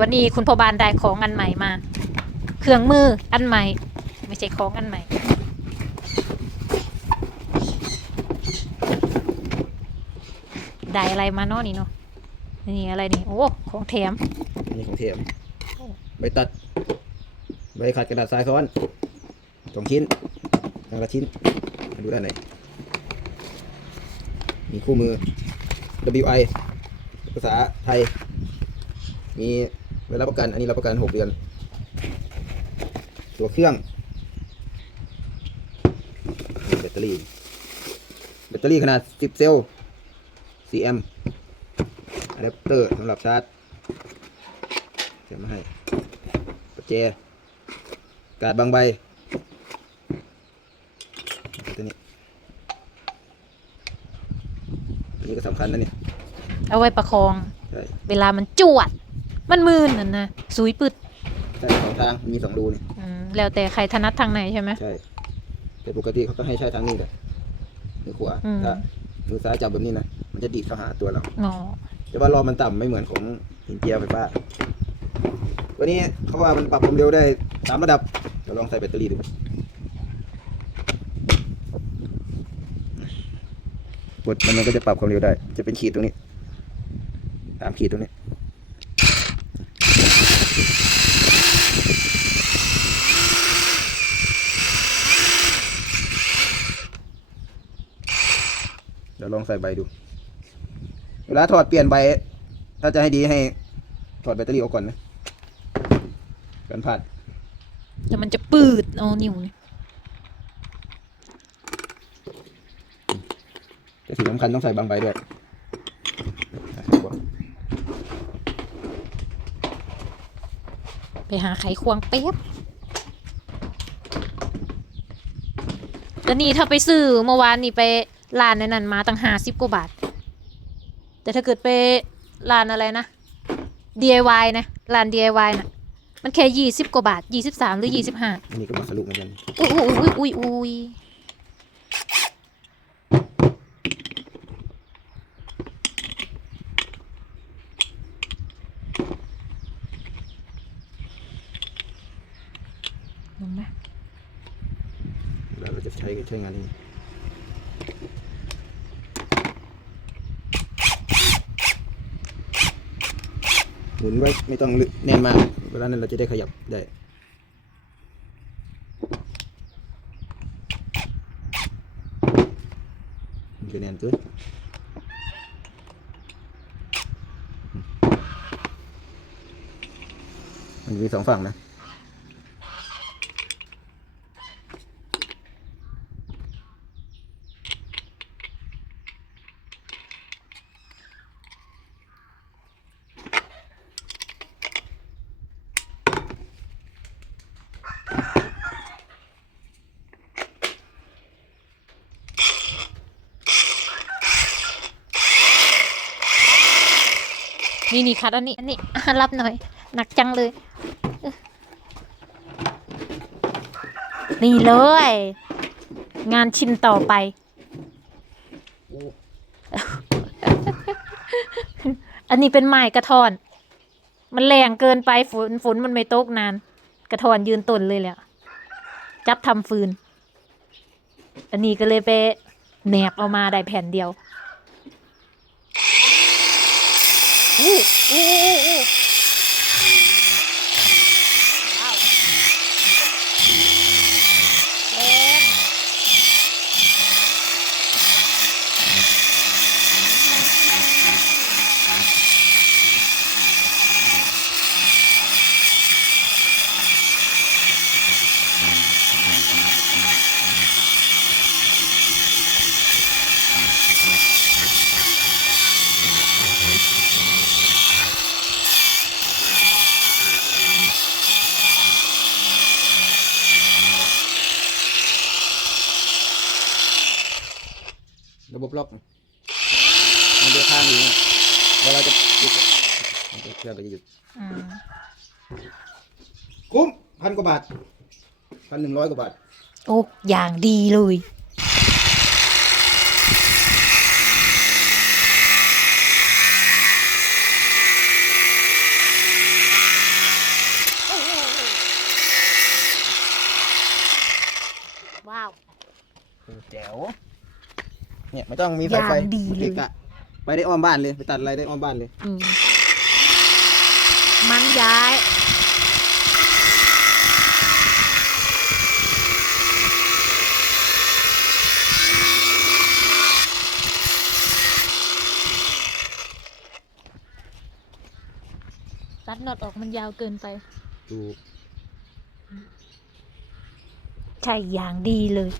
วันนี้คุณพ่อบานได้ของอันใหม่มา เครื่องมืออันใหม่ ไม่ใช่ของอันใหม่ได้อะไรมาเนาะนี่เนาะนี่อะไรนี่โอ้ของแถมอันนี้ของเทียมใบตัดใบขัดกระดาษทรายซ้อนสองชิ้นอย่งละชิ้นดูด้านไหนมีคู่มือ WI ภาษาไทย มี เวลาประกัน อันนี้รับประกันหกเดือน ตัวเครื่องมีแบตเตอรี่ แบตเตอรี่ขนาด 10 เซลล์ 4 แอมป์อะแดปเตอร์สำหรับชาร์จเสียมาให้ประแจการ์ดบางใบตัวนี้อันนี้ก็สำคัญนะเนี่ย เอาไว้ประคอง ใช่ เวลามันจวด มันมืนนั่นนะสุยปึดใช่สองทางมีสองรูนี่อืมแล้วแต่ใครถนัดทางไหนใช่ไหม ใช่ แต่ปกติเขาต้องให้ใช้ทางนี้แหละมือขวาอืม ถ้ามือซ้ายจับแบบนี้นะมันจะดีดเข้าหาตัวเรา อ๋อแต่ว่ารอบมันต่ำไม่เหมือนของหินเจียวไฟฟ้าวันนี้เขาว่ามันปรับความเร็วได้สามระดับเดี๋ยวลองใส่แบตเตอรี่ดูกดมันมันก็จะปรับความเร็วได้ จะเป็นขีดตรงนี้สามขีดตรงนี้ ยวลองใส่ใบดู เวลาถอดเปลี่ยนใบ ถ้าจะให้ดีให้ถอดแบตเตอรี่ออกก่อนนะกันพลาดแต่มันจะปืดเอานิ้วนี่แต่สิ่งสำคัญต้องใส่บางใบด้วยไปหาไขควงเป๊บแล้วนี่ถ้าไปซื้อเมื่อวานนี่ไป ร้านในนั้นมาตั้งห้าสิบกว่าบาท แต่ถ้าเกิดไปร้านอะไรนะ DIY นะร้าน DIY นะมันแค่ยี่สิบกว่าบาทยี่สิบสามหรือยี่สิบห้าอันนี้ก็มาสรุปเหมือนกันอุ้ยอุ้ยอุ้ยอุ้ยอุ้ยลงไหมแล้วเราจะใช้ใช้งานนี้ หมุนไว้ไม่ต้องแน่นมาก เวลานั้นเราจะได้ขยับได้มันจะแน่นตัวมันมีสองฝั่งนะ นี่นี่คัดอันนี้อันนี้รับหน่อย หนักจังเลย นี่เลย งานชิ้นต่อไป อันนี้เป็นไม้กระทอน มันแรงเกินไปฝนฝนมันไม่ตกนาน กระทอนยืนต้นเลยแหละจับทำฟืน อันนี้ก็เลยไปแหนบเอามาได้แผ่นเดียว อู้ ระบบล็อกมันจะข้างอยู่เวลาจะหยุดมันจะเครื่องก็จะหยุดอ่าคุ้มพันกว่าบาทพันหนึ่งร้อยกว่าบาทโอ้อย่างดีเลย ว้าว แจ๋ว เนี่ยไม่ต้องมีไฟอย่างไฟดีเลย กะไปได้อ้อมบ้านเลยไปตัดอะไรได้อ้อมบ้านเลย อืมมันย้ายตัดน็อตออกมันยาวเกินไปดูใช่อย่างดีเลย